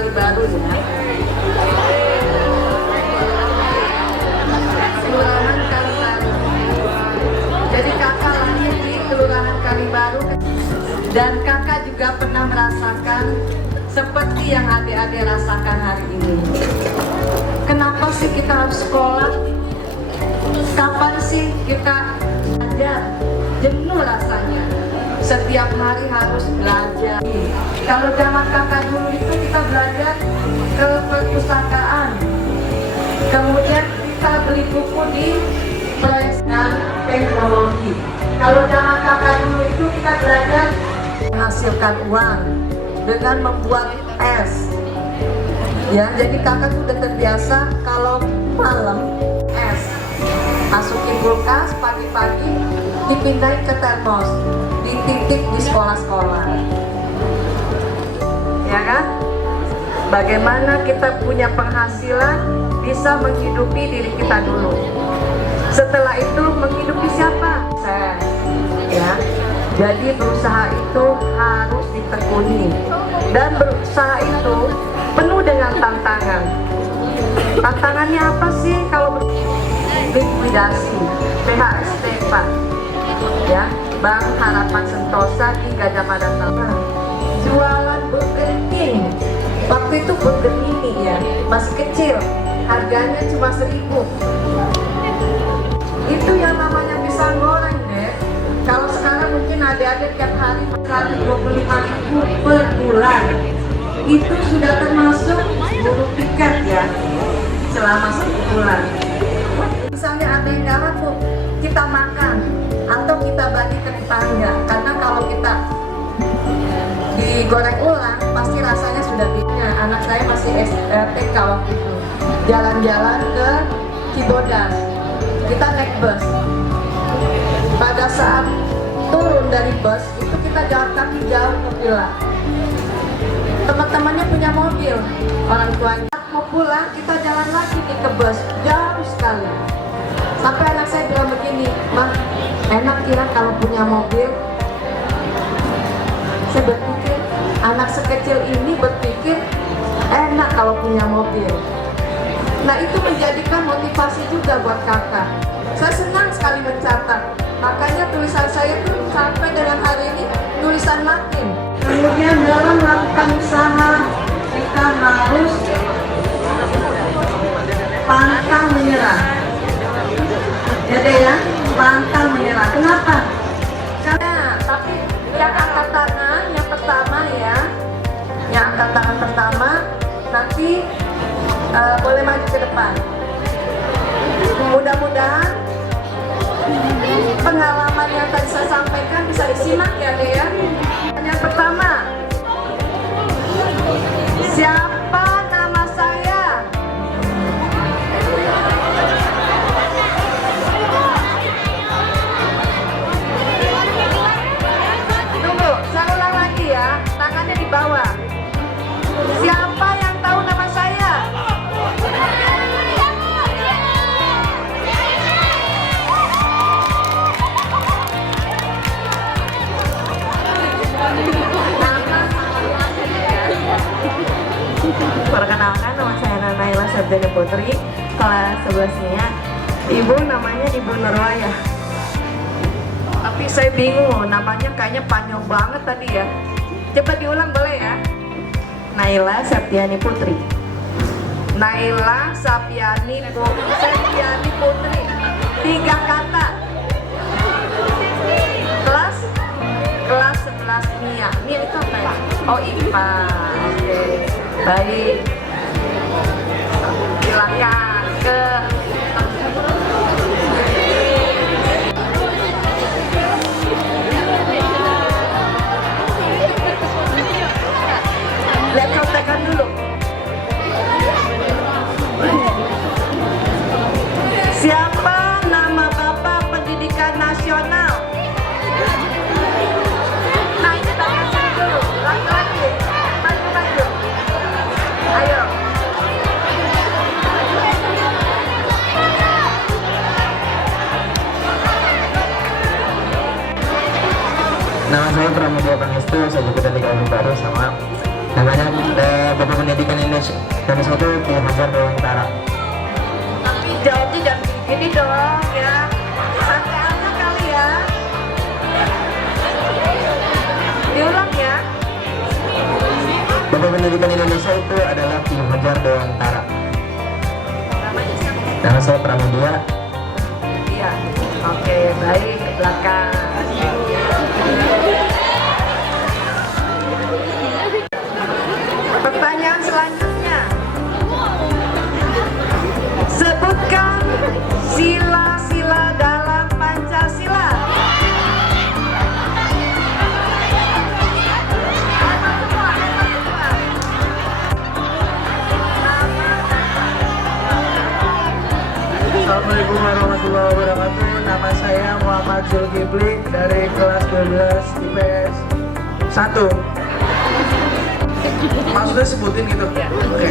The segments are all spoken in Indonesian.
Kalibaru ya. Kelurahan Kalibaru. Jadi kakak lahir di Kelurahan Kalibaru dan kakak juga pernah merasakan seperti yang adik-adik rasakan hari ini. Kenapa sih kita harus sekolah? Kapan sih kita belajar? Jenuh rasanya. Setiap hari harus belajar. Kalau zaman kakak dulu itu kita belajar ke perpustakaan. Kemudian kita beli buku di dan teknologi. Kalau zaman kakak dulu itu kita belajar menghasilkan uang dengan membuat es. Ya, jadi kakak sudah terbiasa kalau malam es masukin kulkas, pagi-pagi dipindahin ke termos, dititip di sekolah-sekolah. Ya kan? Bagaimana kita punya penghasilan bisa menghidupi diri kita dulu. Setelah itu menghidupi siapa? Saya. Ya. Jadi berusaha itu harus ditekuni dan berusaha itu penuh dengan tantangan. Tantangannya apa sih? Kalau likuidasi PHST Pak, ya, Bank Harapan Sentosa di Gajah Mada Selatan. Jualan Burger King. Waktu itu Burger Mini ya, masih kecil, harganya cuma 1.000. Itu yang namanya pisang goreng deh. Kalau sekarang mungkin adik-adik tiap hari 125.000 per bulan. Itu sudah termasuk buruh tiket ya, selama 1 bulan. Misalnya ada yang gak laku, kita makan atau kita bagi ke tetangga. Karena kalau kita digoreng ulang, pasti rasanya sudah beda. Anak saya masih TK waktu itu, jalan-jalan ke Cibodas, kita naik bus. Pada saat turun dari bus, itu kita jalan kaki jauh ke villa. Teman-temannya punya mobil, orang tuanya mau pulang, kita jalan lagi nih ke bus, jauh sekali. Sampai anak saya bilang begini, "Mah, enak kira kalau punya mobil." Saya berpikir, anak sekecil ini berpikir enak kalau punya mobil. Nah, itu menjadikan motivasi juga buat kakak. Saya senang sekali mencatat, makanya tulisan saya tuh sampai dengan hari ini tulisan Latin. Kemudian dalam melakukan usaha, kita harus pantang menyerah. Jadi ya, pantang menyerah. Kenapa? Karena, tapi yang angkat tangan yang pertama ya, yang angkat tangan pertama nanti boleh maju ke depan. Mudah-mudahan pengalaman yang tadi saya sampaikan bisa disimak ya, Dea. Ya. Yang pertama, siapa nama saya? Tunggu, saya ulang lagi ya, tangannya di bawah. Siapa yang tahu nama saya? Perkenalkan, nama saya Naila Sarjana Putri, kelas 11-nya. Ibu namanya Ibu Nurwaya. Tapi saya bingung, namanya kayaknya panjang banget tadi ya. Coba diulang boleh ya? Naila Septiani Putri. Naila Septiani Putri. 3 kata. Kelas 11 Mia. Mia itu apa ya? Oh, IPA. Oke. Baik. Silakan ke lihat contekan dulu. Siapa nama Bapak Pendidikan Nasional? Nah, ini tangan sini dulu. Laki-laki. Maju. Ayo. Nama saya Pramudia Pangestu, saya juga dari Kalibaru sama Namanya Bapak Pendidikan Indonesia itu Ki Hajar Dewantara. Tapi jawabnya jangan gini dong ya. Santai aja kali ya. Diulang ya. Bapak Pendidikan Indonesia itu adalah Ki Hajar Dewantara. Namanya siapa? Nama saya Pramudia. Iya. Oke, baik, ke belakang. Pertanyaan selanjutnya. Sebutkan sila-sila dalam Pancasila. Assalamualaikum warahmatullahi wabarakatuh. Nama saya Muhammad Zulkifli dari kelas 12 IPS 1. Maksudnya sebutin gitu? Oke.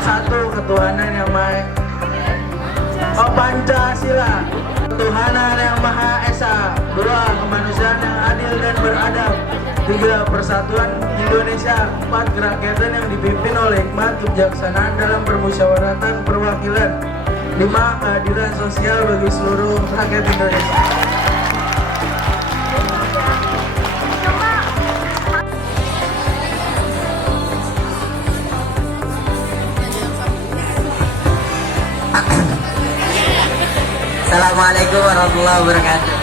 Satu, ketuhanan yang maha. Oh, Pancasila. Ketuhanan yang Maha Esa. 2, kemanusiaan yang adil dan beradab. 3, persatuan Indonesia. 4, kerakyatan yang dipimpin oleh hikmat kebijaksanaan dalam permusyawaratan perwakilan. 5, keadilan sosial bagi seluruh rakyat Indonesia. Assalamualaikum warahmatullahi wabarakatuh.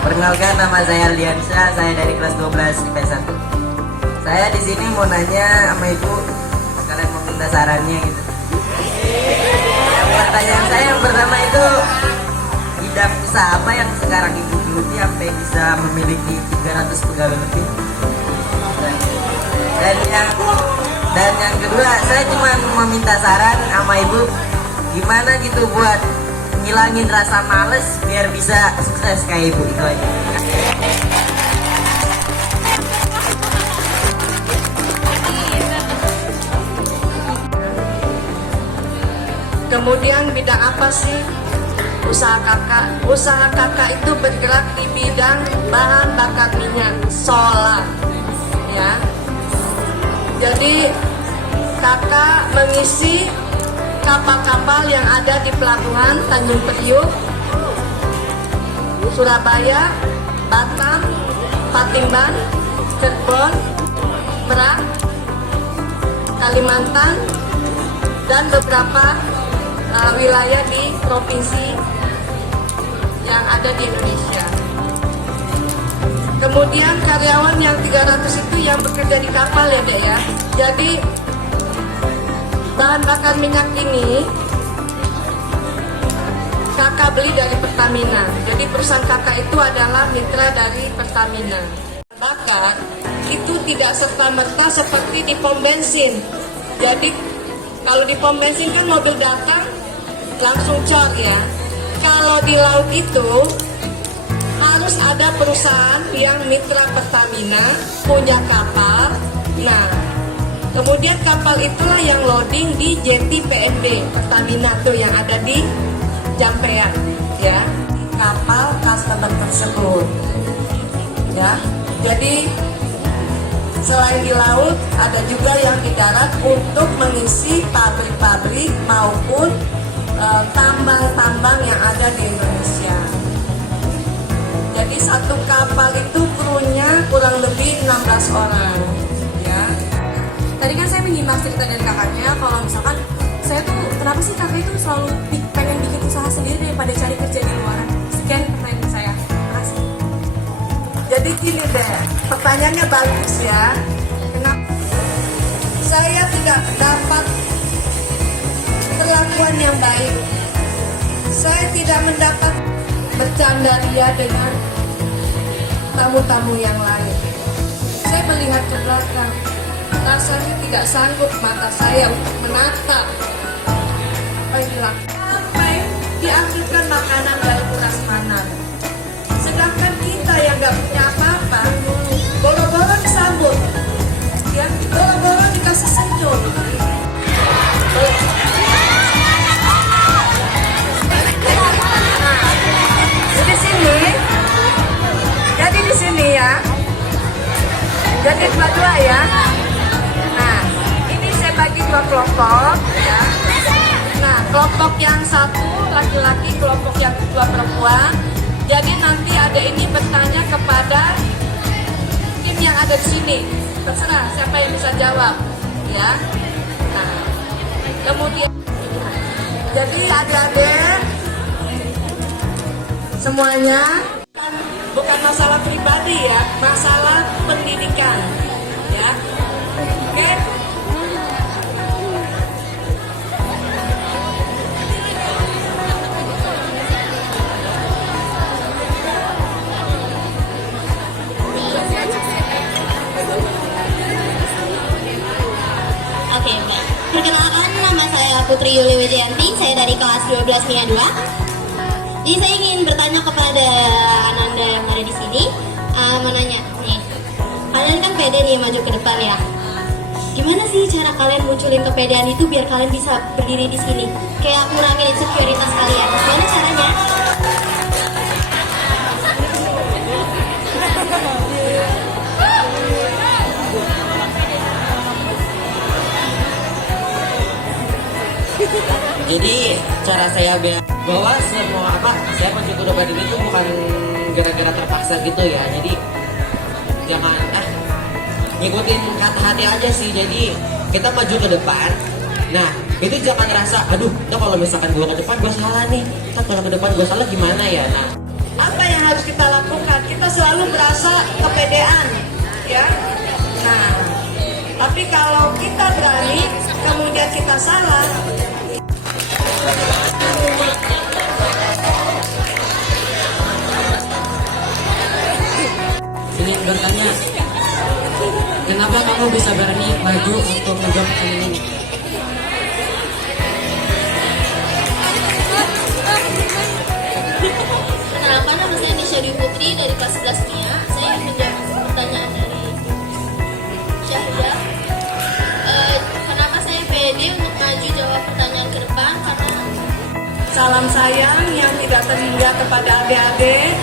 Perkenalkan, nama saya Aldiansyah, saya dari kelas 12 IPS 1. Saya di sini mau nanya sama ibu, sekalian mau minta sarannya gitu. Pertanyaan saya yang pertama itu, bidang usaha apa yang sekarang ibu geluti sampai bisa memiliki 300 pegawai lebih? Dan yang kedua, saya cuma mau minta saran sama ibu, gimana gitu buat ngilangin rasa males biar bisa sukses kayak ibu, itu aja. Kemudian bidang apa sih usaha kakak? Usaha kakak itu bergerak di bidang bahan bakar minyak solar, ya. Jadi kakak mengisi kapal-kapal yang ada di pelabuhan Tanjung Priuk, Surabaya, Batam, Patimban, Cirebon, Merak, Kalimantan, dan beberapa wilayah di provinsi yang ada di Indonesia. Kemudian karyawan yang 300 itu yang bekerja di kapal ya Dek ya. Jadi bahan bakar minyak ini kakak beli dari Pertamina. Jadi perusahaan kakak itu adalah mitra dari Pertamina. Bakar itu tidak serta-merta seperti di pom bensin. Jadi kalau di pom bensin kan mobil datang langsung cor ya. Kalau di laut itu harus ada perusahaan yang mitra Pertamina, punya kapal. Nah, kemudian kapal itulah yang loading di jeti PNB Pertamina tuh yang ada di Jampean, ya, kapal customer tersebut, ya. Jadi selain di laut, ada juga yang di darat untuk mengisi pabrik-pabrik maupun tambang-tambang yang ada di Indonesia. Jadi satu kapal itu krunya kurang lebih 16 orang, ya. Tadi kan saya menyimak cerita dari kakaknya, kalau misalkan saya tuh kenapa sih kakak itu selalu pengen bikin usaha sendiri daripada cari kerja di luar. Sekian pertanyaan saya. Makasih. Jadi gini deh, pertanyaannya bagus ya. Kenapa saya tidak dapat perlakuan yang baik? Saya tidak mendapat bercanda ria dengan tamu-tamu yang lain. Saya melihat ke belakang, rasanya tidak sanggup mata saya untuk menatap apa yang dilakukan. Sampai diambilkan makanan dari prasmanan. Sedangkan kita yang gak punya apa-apa, boro-boro disambut, ya, boro-boro dikasih senyum. Jadi di sini ya, Jadi dua-dua ya. Nah, ini saya bagi dua kelompok ya. Nah, kelompok yang satu laki-laki, kelompok yang kedua perempuan. Jadi nanti adik ini bertanya kepada tim yang ada di sini. Terserah siapa yang bisa jawab ya. Nah, kemudian jadi adik-adik semuanya bukan masalah pribadi ya, masalah pendidikan ya. Oke. Oke, baik. Perkenalkan, nama saya Putri Yuli Wijayanti, saya dari kelas 12 MIA 2. Jadi saya ingin bertanya kepada Ananda yang ada di sini, mau nanya nih, kalian kan pede nih maju ke depan ya. Gimana sih cara kalian munculin kepedean itu biar kalian bisa berdiri di sini? Kayak ngurangin insecurities kalian. Gimana caranya? Jadi cara saya bahwa semua saya maju ke depan itu bukan gara-gara terpaksa gitu ya. Jadi jangan ngikutin kata hati aja sih. Jadi kita maju ke depan. Nah itu jangan ngerasa aduh, kalau misalkan gue ke depan gue salah nih. Kalau ke depan gue salah gimana ya? Nah Apa yang harus kita lakukan? Kita selalu merasa kepedean ya. Nah, tapi kalau kita berani kemudian kita salah, ingin bertanya, kenapa kamu bisa berani maju untuk menjawab pertanyaan ini? Perkenalkan, nama saya Nisha Dwi Putri dari kelas 11 MIA. Saya ingin menjawab pertanyaan dari Syahida. Kenapa saya pede untuk maju jawab pertanyaan ke depan? Karena salam sayang yang tidak terhingga kepada adik-adik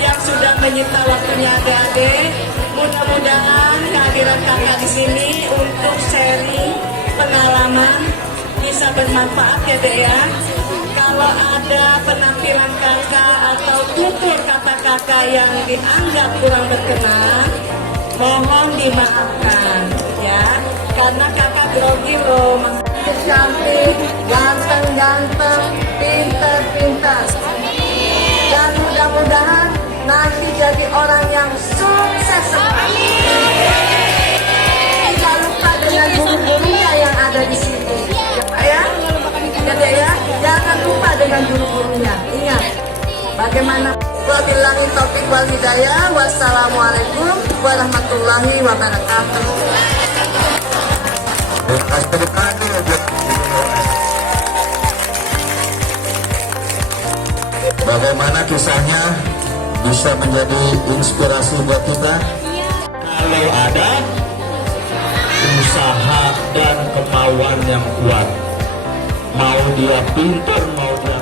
yang sudah menyita waktunya adik-adik. Mudah-mudahan kehadiran kakak di sini untuk sharing pengalaman bisa bermanfaat ya dek ya. Kalau ada penampilan kakak atau tutur kata kakak yang dianggap kurang berkenan, mohon dimaafkan ya. Karena kakak grogi loh, cantik, ganteng-ganteng, pintar-pintar. Dan mudah-mudahan nanti jadi orang yang sukses. Tidak lupa dengan guru-gurunya yang ada di sini. Ya Pak ya? Jadi ya, jangan lupa dengan guru-gurunya. Ingat, bagaimana? Wabillahi taufiq wal hidayah. Wassalamualaikum warahmatullahi wabarakatuh. Bagaimana kisahnya bisa menjadi inspirasi buat kita? Kalau ada usaha dan kemauan yang kuat, mau dia pintar, mau dia